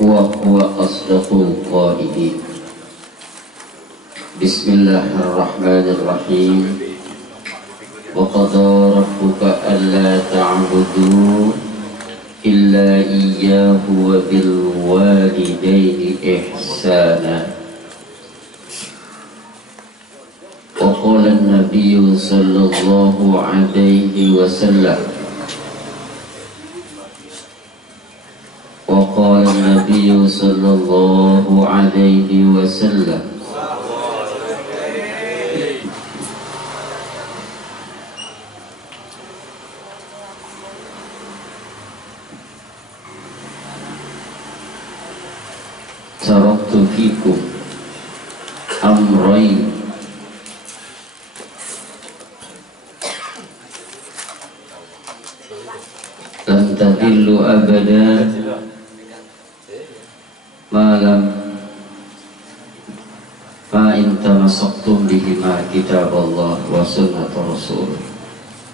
وهو أصدق القائلين. بسم الله الرحمن الرحيم. وقضى ربك ألا تعبدوا إلا إياه وبالوالدين إحسانا. وقال النبي صلى الله عليه وسلم وقال النبي صلى الله عليه وسلم تركت فيكم أمرين لن تضلوا أبدا ma in tamassaktum bihima kitab Allah wa sunnat Rasul.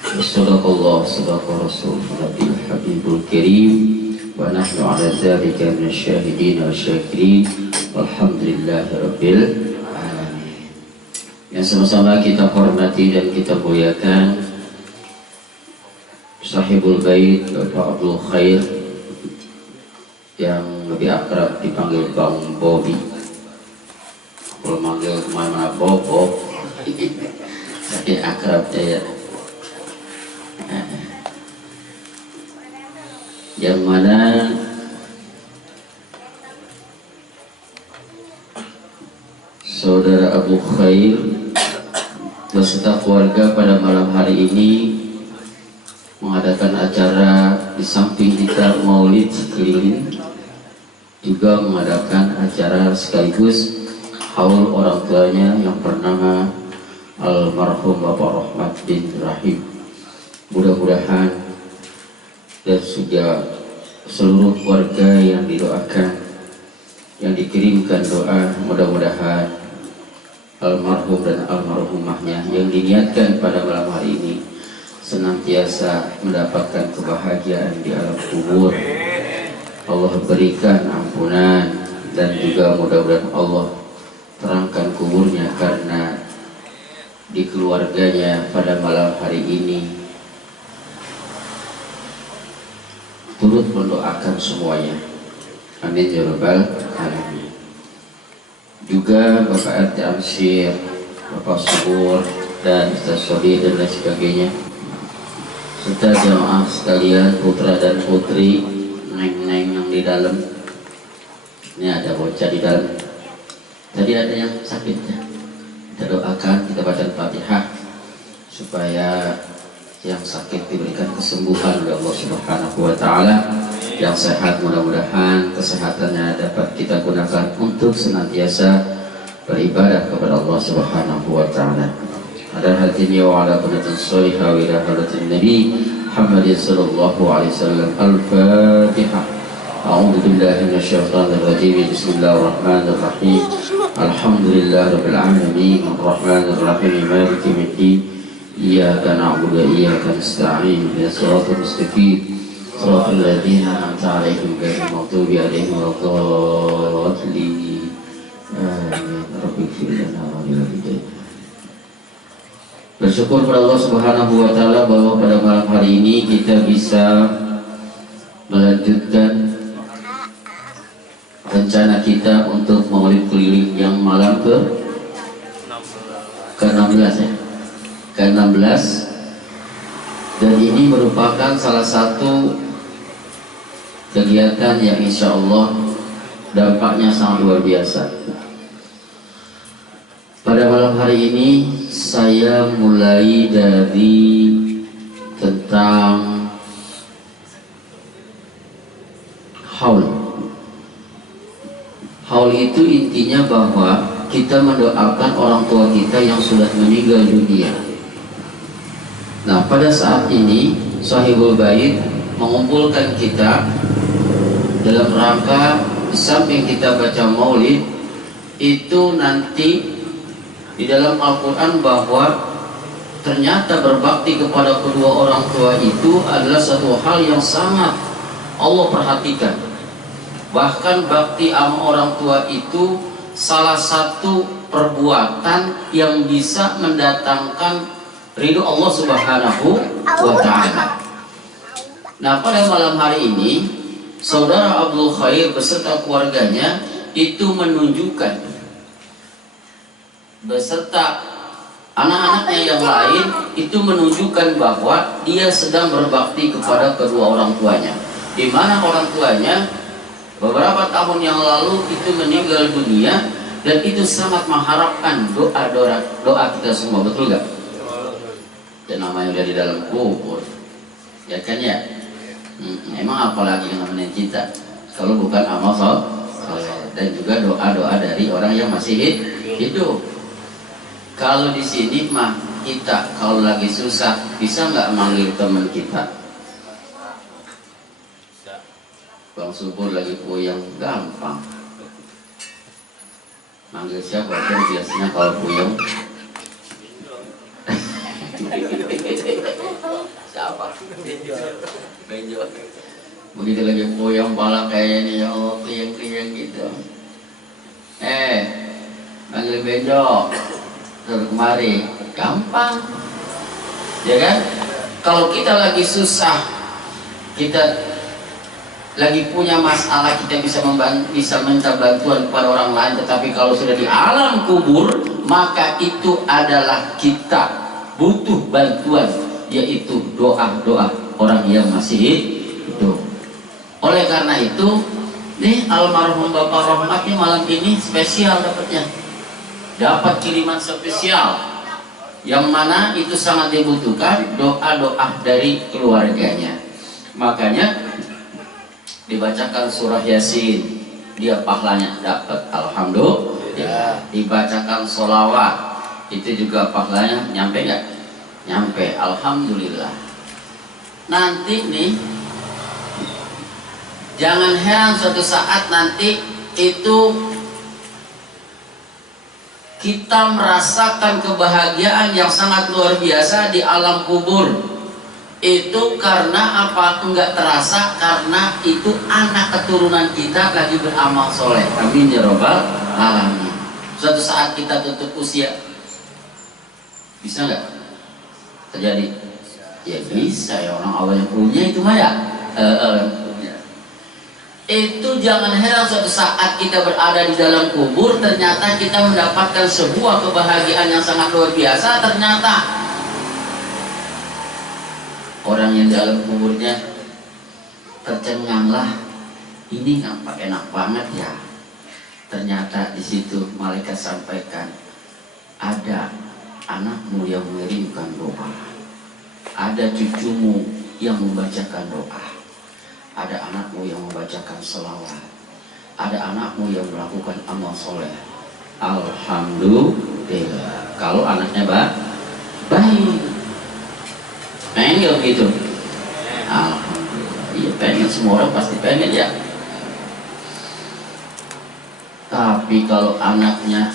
Sadaqallah sadaqa Rasul Nabi Habibul Karim wa nahnu ala dzalika minasyahidin wa syakirin walhamdulillahi rabbil alamin. Yang sama-sama kita hormati dan kita muliakan Sahibul Bait Bapak Abdul Khair yang lebih akrab dipanggil Bang Bobby. Kalau manggil kemana-mana Bob, tapi akrab saya. Yang mana Saudara Abu Khair beserta keluarga pada malam hari ini mengadakan acara di samping kita Maulid keliling, juga mengadakan acara sekaligus haul orang tuanya yang bernama almarhum Bapak Rahmat bin Rahim. Mudah-mudahan dan juga seluruh keluarga yang didoakan, yang dikirimkan doa, mudah-mudahan almarhum dan almarhumahnya yang diniatkan pada malam hari ini senantiasa mendapatkan kebahagiaan di alam kubur. Allah berikan ampunan dan juga mudah-mudahan Allah terangkan kuburnya, karena di keluarganya pada malam hari ini turut mendoakan semuanya. Amin ya rabbal alamin. Juga Bapak RT Amsir, Bapak Subur dan Ustaz Sobi dan lain sebagainya, serta jamaah sekalian, putra dan putri, neng-neng yang di dalam. Ini ada bocah di dalam. Tadi ada yang sakit ya. Kita doakan, kita baca Fatihah supaya yang sakit diberikan kesembuhan oleh Allah Subhanahu wa taala. Yang sehat mudah-mudahan kesehatannya dapat kita gunakan untuk senantiasa beribadah kepada Allah Subhanahu wa taala. Ada hatinya wa ala kunatin sholihah wa ila hadatin Nabi Muhammad sallallahu alaihi wasallam. Al-Fatihah. A'udzu billahi minasyaitonir rajim. Bismillahirrahmanirrahim. Alhamdulillahirabbil alamin. Arrahmanir rahim. Maliki yaumiddin. Iyyaka na'budu wa iyyaka nasta'in. Ihdinas siratal mustaqim. Shiratal ladzina an'amta 'alaihim ghairil maghdubi 'alaihim waladdallin. Amin. Rabbighfir lana wa liwalidayna. Bersyukur kepada Allah Subhanahu wa taala bahwa pada malam hari ini kita bisa melanjutkan rencana kita untuk maulid keliling yang malam ke-16 ya. Ke-16, dan ini merupakan salah satu kegiatan yang insya Allah dampaknya sangat luar biasa. Pada malam hari ini saya mulai dari tentang haul. Haul itu intinya bahwa kita mendoakan orang tua kita yang sudah meninggal dunia. Nah, pada saat ini Sahibul Bait mengumpulkan kita dalam rangka di samping kita baca maulid itu nanti di dalam Al-Quran bahwa ternyata berbakti kepada kedua orang tua itu adalah satu hal yang sangat Allah perhatikan. Bahkan bakti sama orang tua itu salah satu perbuatan yang bisa mendatangkan ridho Allah Subhanahu wa Ta'ala. Nah, pada malam hari ini Saudara Abdul Khair beserta keluarganya itu menunjukkan beserta anak-anaknya yang lain itu menunjukkan bahwa dia sedang berbakti kepada kedua orang tuanya, di mana orang tuanya beberapa tahun yang lalu itu meninggal dunia, dan itu sangat mengharapkan doa kita semua, betul gak? Dan namanya udah di dalam kubur, ya kan ya? Emang apalagi yang namanya kita kalau bukan amal soleh, dan juga doa-doa dari orang yang masih hidup. Kalau di sini mah kita kalau lagi susah bisa nggak manggil teman kita? Bang Subur lagi puyeng, gampang. Manggil siapa kan biasanya kalau puyeng? Siapa? Benjo. Begitu lagi puyeng pala kayak ini, ya Allah, kriang-kriang gitu. Manggil Benjo terus kemari, gampang. Ya kan? Kalau kita lagi susah, kita lagi punya masalah, kita bisa minta bantuan kepada orang lain. Tetapi kalau sudah di alam kubur, maka itu adalah kita butuh bantuan, yaitu doa-doa orang yang masih hidup. Oleh karena itu, nih almarhum Bapak Rohmat malam ini spesial dapatnya, dapat kiriman spesial, yang mana itu sangat dibutuhkan doa-doa dari keluarganya. Makanya dibacakan surah Yasin, dia pahalanya dapat, alhamdulillah. Dibacakan sholawat, itu juga pahalanya nyampe nggak? Nyampe, alhamdulillah. Nanti nih, jangan heran suatu saat nanti itu kita merasakan kebahagiaan yang sangat luar biasa di alam kubur. Itu karena apa? Enggak terasa, karena itu anak keturunan kita lagi beramal soleh. Amin ya robbal alamin. Suatu saat kita tutup usia, bisa nggak terjadi? Ya bisa ya, orang awalnya punya itu mah ya. Itu jangan heran suatu saat kita berada di dalam kubur, ternyata kita mendapatkan sebuah kebahagiaan yang sangat luar biasa. Ternyata orang yang dalam kuburnya tercenganglah, ini nampak enak banget ya. Ternyata di situ malaikat sampaikan, ada anakmu yang mengirimkan doa, ada cucumu yang membacakan doa, ada anakmu yang membacakan selawat, ada anakmu yang melakukan amal soleh. Alhamdulillah. Kalau anaknya baik, pengen gak begitu? Alhamdulillah. Iya pengen, semua orang pasti pengen ya. Tapi kalau anaknya,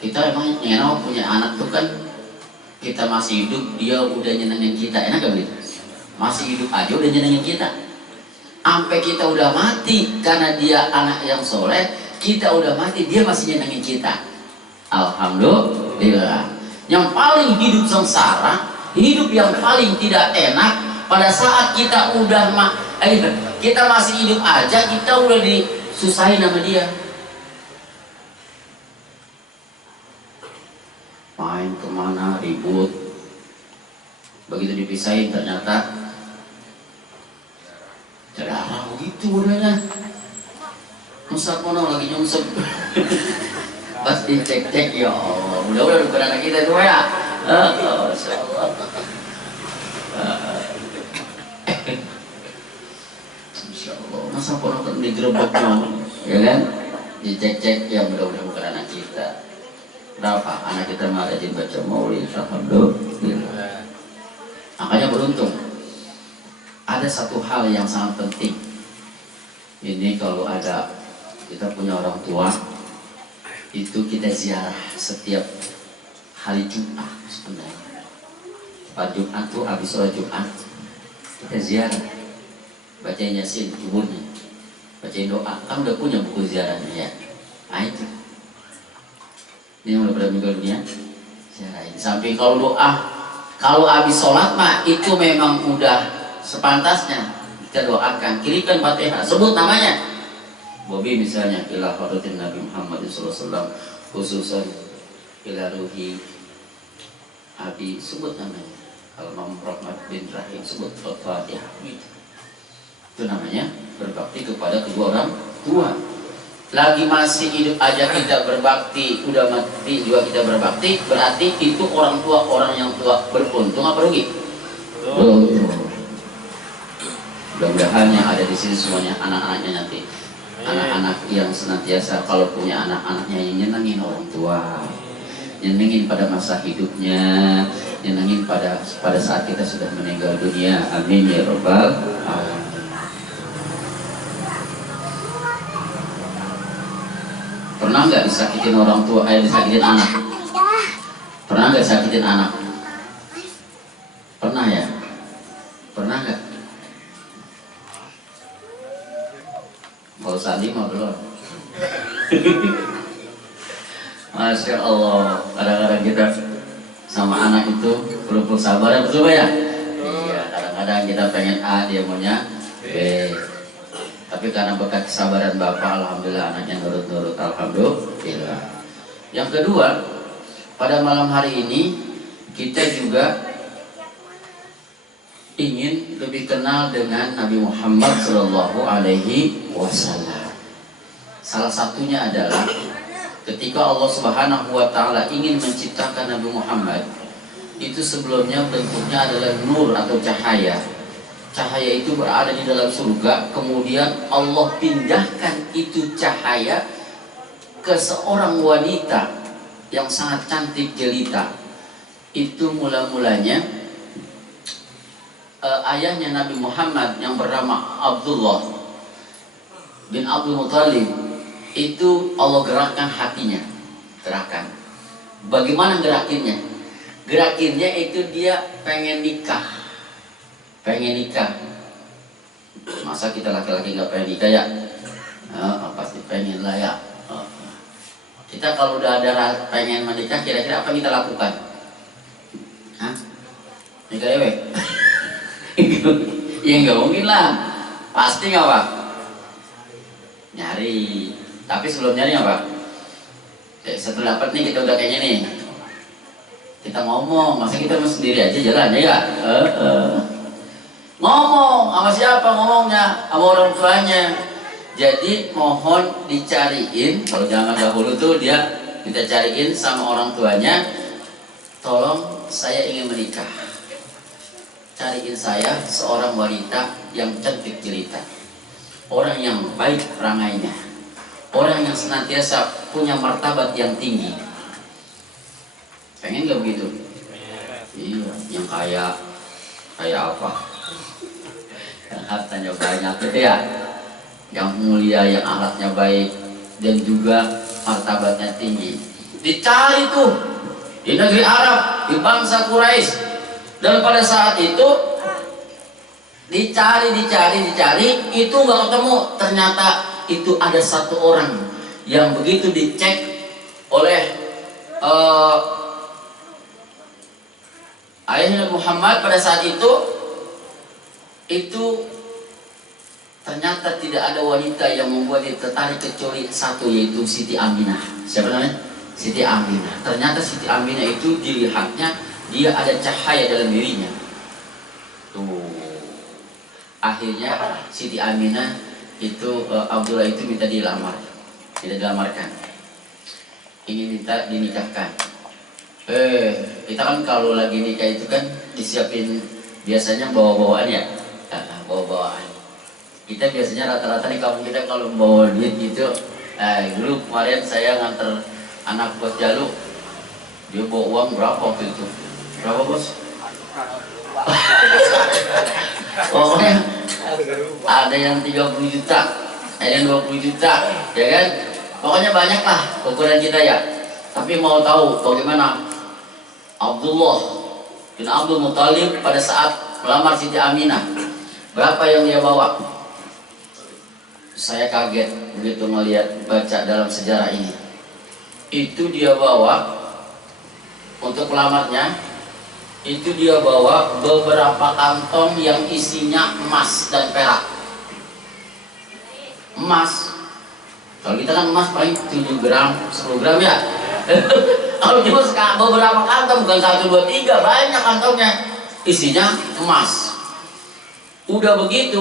kita emang nyenau punya anak tuh kan, kita masih hidup dia udah nyenengin kita, enak gak begitu? Masih hidup aja udah nyenengin kita. Sampai kita udah mati karena dia anak yang soleh, kita udah mati dia masih nyenengin kita. Alhamdulillah. Yang paling hidup sengsara, hidup yang paling tidak enak pada saat kita udah kita masih hidup aja, kita udah disusahin sama dia. Main kemana ribut, begitu dipisahin ternyata cerah begitu udahnya. Nyungsep mana lagi nyungsep. Pas dicek-cek, ya Allah, mudah-mudahan bukan anak kita itu ya. Masya Allah. Masya Allah, masa ponokan digerebeknya, ya kan? Dicek-cek, ya mudah-mudahan bukan anak kita. Berapa? Anak kita malah rajin baca maulid, alhamdulillah. Makanya beruntung. Ada satu hal yang sangat penting. Ini kalau ada kita punya orang tua, itu kita ziarah setiap hari Jumat sebenarnya. Pada Jumat tuh habis sholat Jumat kita ziarah, baca Yasin kuburnya. bacain doa, kan udah punya buku ziarahnya ya. Nah itu, ini yang udah pada meninggal dunia, ziarahin. Samping kalau doa, kalau habis sholat mah itu memang udah sepantasnya kita doakan. Kirimkan Fatihah, sebut namanya. Bobi misalnya, ila hadratin Nabi Muhammad SAW, khususan ila ruhi Abi, sebut namanya. Kalau Rahmat bin Rahim, sebut Fatihah. Itu namanya berbakti kepada kedua orang tua. Lagi masih hidup aja kita berbakti, udah mati juga kita berbakti, berarti itu orang tua, orang yang tua beruntung apa rugi? Mudah-mudahan yang ada di sini semuanya anak-anaknya nanti, anak-anak yang senantiasa kalau punya anak-anaknya yang nyenengin orang tua, nyenengin pada masa hidupnya, nyenengin pada saat kita sudah meninggal dunia. Amin ya rabbal alamin. Pernah nggak disakitin orang tua, disakitin anak? Pernah nggak disakitin anak? Pernah ya? Pernah nggak? Kalau Sandi mau belum? Masya Allah, kadang-kadang kita sama anak itu perlu sabar, betul ya? Iya, kadang-kadang kita pengen A, dia maunya B. Tapi karena berkat kesabaran Bapak, alhamdulillah anaknya nurut-nurut, alhamdulillah. Yang kedua, pada malam hari ini kita juga ingin lebih kenal dengan Nabi Muhammad SAW. Salah satunya adalah ketika Allah Subhanahu wa Ta'ala ingin menciptakan Nabi Muhammad, itu sebelumnya bentuknya adalah nur atau cahaya. Cahaya itu berada di dalam surga, kemudian Allah pindahkan itu cahaya ke seorang wanita yang sangat cantik jelita. Itu mula-mulanya ayahnya Nabi Muhammad yang bernama Abdullah bin Abdul Muthalib. Itu Allah gerakkan hatinya, gerakan. Bagaimana gerakinnya? Gerakinnya itu dia pengen nikah. Masa kita laki-laki nggak pengen nikah ya? Pasti pengen lah ya. Kita kalau udah ada pengen menikah, kira-kira apa yang kita lakukan? Nikah ewek? Ya nggak mungkin lah. Pasti nggak Pak? Nyari. Tapi sebelum nyari apa? Setelah dapat nih kita udah kayaknya nih. Kita ngomong, masa kita mau sendiri aja jalan ya? Ngomong sama siapa ngomongnya? Sama orang tuanya. Jadi mohon dicariin, kalau zaman dahulu tuh dia kita cariin sama orang tuanya, tolong saya ingin menikah, cariin saya seorang wanita yang cantik jelita, orang yang baik perangainya, orang yang senantiasa punya martabat yang tinggi. Pengen gak begitu? Iya, yang kayak apa? Yang hartanya banyak gitu ya, yang mulia, yang akhlaknya baik, dan juga martabatnya tinggi. Dicari tuh di negeri Arab, di bangsa Quraisy, dan pada saat itu dicari, itu nggak ketemu. Ternyata itu ada satu orang yang begitu dicek oleh ayahnya Muhammad pada saat itu ternyata tidak ada wanita yang membuat dia tertarik kecuali satu, yaitu Siti Aminah. Siapa namanya? Siti Aminah. Ternyata Siti Aminah itu dilihatnya dia ada cahaya dalam dirinya. Tuh. Akhirnya Siti Aminah itu Abdullah itu minta dilamar, tidak dilamarkan, ingin minta dinikahkan. Kita kan kalau lagi nikah itu kan disiapin biasanya bawa-bawaan ya. Bawa-bawaan. Kita biasanya rata-rata di kampung kita kalau bawa duit gitu. Dulu kemarin saya nganter anak buat Jaluk, dia bawa uang berapa waktu itu? Berapa bos? Pokoknya ada yang 30 juta, ada yang 20 juta, ya kan? Pokoknya banyak lah ukuran kita ya. Tapi mau tahu bagaimana Abdullah bin Abdul Muthalib pada saat melamar Siti Aminah, berapa yang dia bawa? Saya kaget begitu melihat baca dalam sejarah ini. Itu dia bawa untuk pelamarnya, itu dia bawa beberapa kantong yang isinya emas dan perak. Emas, kalau kita kan emas paling 7 gram, 10 gram ya. Kalau cuma beberapa kantong, bukan 1, 2, 3, banyak kantongnya, isinya emas. Udah begitu,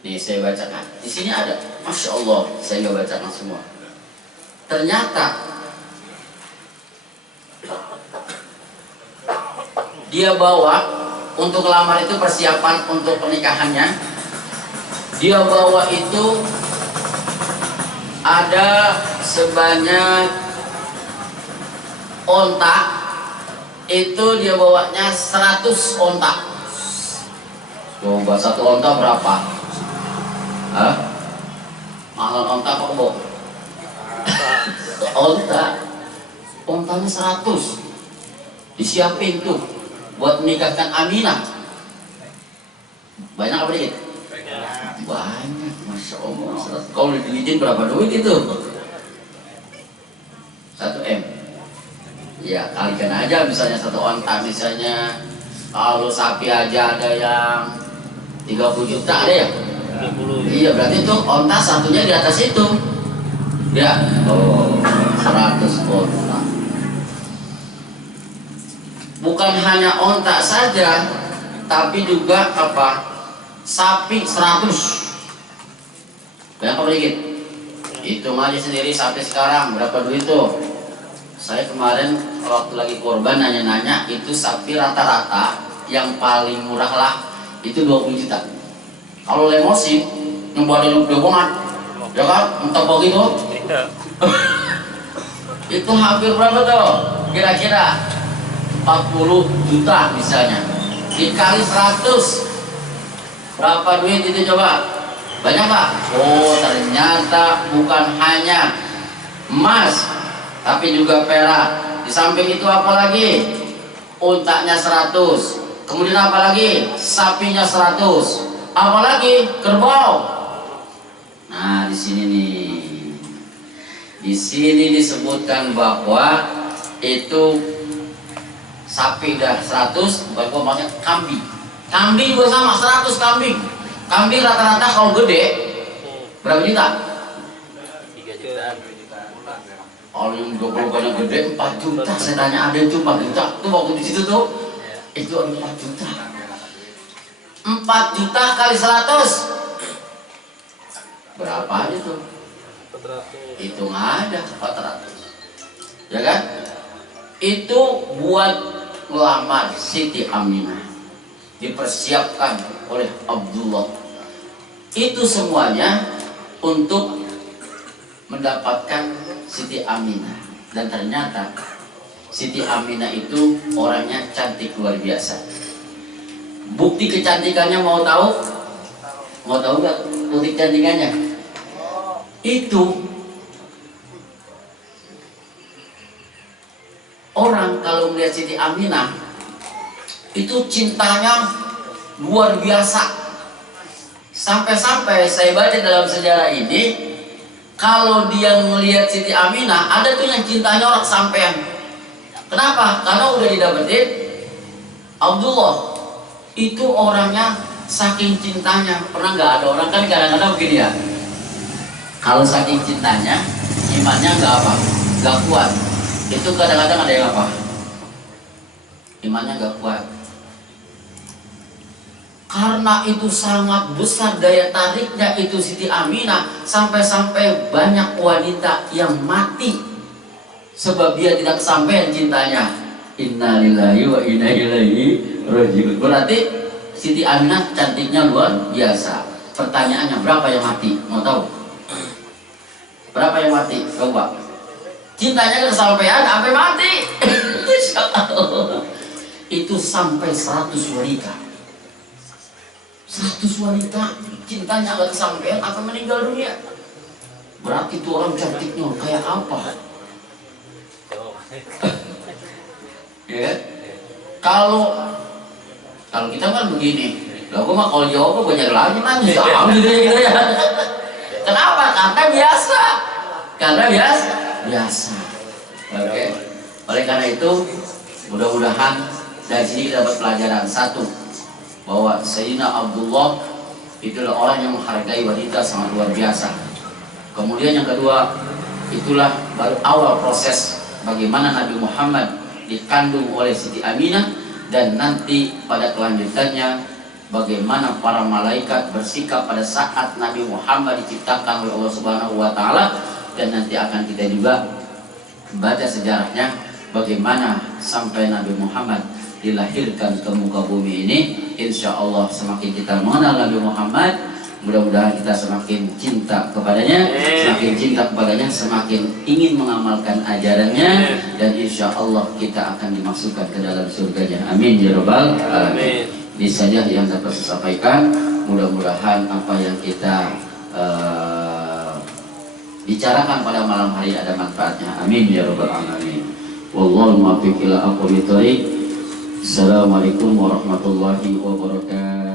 nih saya bacakan. Di sini ada, masya Allah, saya nggak bacakan semua. Ternyata dia bawa untuk lamar itu, persiapan untuk pernikahannya. Dia bawa itu ada sebanyak onta, itu dia bawanya 100 onta. Coba satu onta berapa? Hah? Mahal onta apa kebo? Ontanya 100 disiapin tuh buat menikahkan Aminah. Banyak apa dikit? Banyak, masya Allah. Kalau diduitin berapa duit itu? 1 M. Ya kalikan aja, misalnya 1 onta, misalnya kalau sapi aja ada yang 30 juta ada ya? Iya, berarti itu onta satunya di atas itu. Ya, 100 onta. Bukan hanya onta saja, tapi juga apa? Sapi 100. Banyak apa dikit? Hitung aja sendiri sapi sekarang berapa duit tuh? Saya kemarin waktu lagi korban nanya-nanya, itu sapi rata-rata yang paling murah lah itu 20 juta. Kalau lemosin yang buat dokongan, ya kan? Untuk begitu, itu hampir berapa tuh? Kira-kira 40 juta misalnya. Dikali 100, berapa duit itu coba? Banyak Pak? Oh, ternyata bukan hanya emas, tapi juga perak. Di samping itu apa lagi? Untanya 100. Kemudian apa lagi? Sapinya 100. Apalagi kerbau. Nah, di sini nih. Di sini disebutkan bahwa itu sapi udah 100, bukan gua maksudnya kambing. Kambing juga sama, 100 kambing. Kambing rata-rata kalau gede berapa juta? 3 jutaan. Kalau yang 20 banyak gede 4 juta. Saya tanya ada itu 4 juta. Tuh waktu di situ tuh itu 4 juta. 4 juta kali 100 berapa aja tuh? 400. Hitung aja 400. Ya kan? Itu buat melamar Siti Aminah, dipersiapkan oleh Abdullah. Itu semuanya untuk mendapatkan Siti Aminah. Dan ternyata Siti Aminah itu orangnya cantik luar biasa. Bukti kecantikannya mau tahu? Mau tahu gak bukti kecantikannya? Itu orang kalau melihat Siti Aminah itu cintanya luar biasa. Sampai-sampai saya baca dalam sejarah ini, kalau dia melihat Siti Aminah, ada tuh yang cintanya orang sampean. Kenapa? Karena udah didapetin Abdullah. Itu orangnya saking cintanya. Pernah nggak ada orang kan kadang-kadang begini ya, kalau saking cintanya imannya nggak kuat. Itu kadang-kadang ada yang apa? Imannya nggak kuat. Karena itu sangat besar daya tariknya itu Siti Aminah, sampai-sampai banyak wanita yang mati sebab dia tidak kesampaian cintanya. Innalillahi wa inna ilaihi raji'un. Berarti Siti Aminah cantiknya luar biasa. Pertanyaannya, berapa yang mati? Mau tahu? Berapa yang mati? Coba. Cintanya kesampaian sampai mati. Itu sampai 100 wanita. 100 wanita cintanya gak kesampaian atau meninggal dunia. Berarti itu orang cantiknya kayak apa? Ya, kalau kita kan begini, Lah gua mah kalau jawab gua nyari lagi nangis gitu ya. Kenapa? Karena biasa. Karena biasa. Oke. Oleh karena itu mudah-mudahan dari sini kita dapat pelajaran satu, bahwa Sayyidina Abdullah itulah orang yang menghargai wanita sangat luar biasa. Kemudian yang kedua, itulah baru awal proses bagaimana Nabi Muhammad dikandung oleh Siti Aminah, dan nanti pada kelanjutannya bagaimana para malaikat bersikap pada saat Nabi Muhammad diciptakan oleh Allah Subhanahu wa taala, dan nanti akan kita juga baca sejarahnya bagaimana sampai Nabi Muhammad dilahirkan ke muka bumi ini. Insya Allah semakin kita mengenal Nabi Muhammad, mudah-mudahan kita semakin cinta kepadanya, semakin cinta kepadanya, semakin ingin mengamalkan ajarannya, dan insya Allah kita akan dimasukkan ke dalam surganya. Amin ya rabbal alamin. Ini saja yang dapat saya sampaikan. Mudah-mudahan apa yang kita bicarakan pada malam hari ada manfaatnya. Amin ya rabbal alamin. Wallahu muwaffiq ila aqwamit thoriq. Assalamualaikum warahmatullahi wabarakatuh.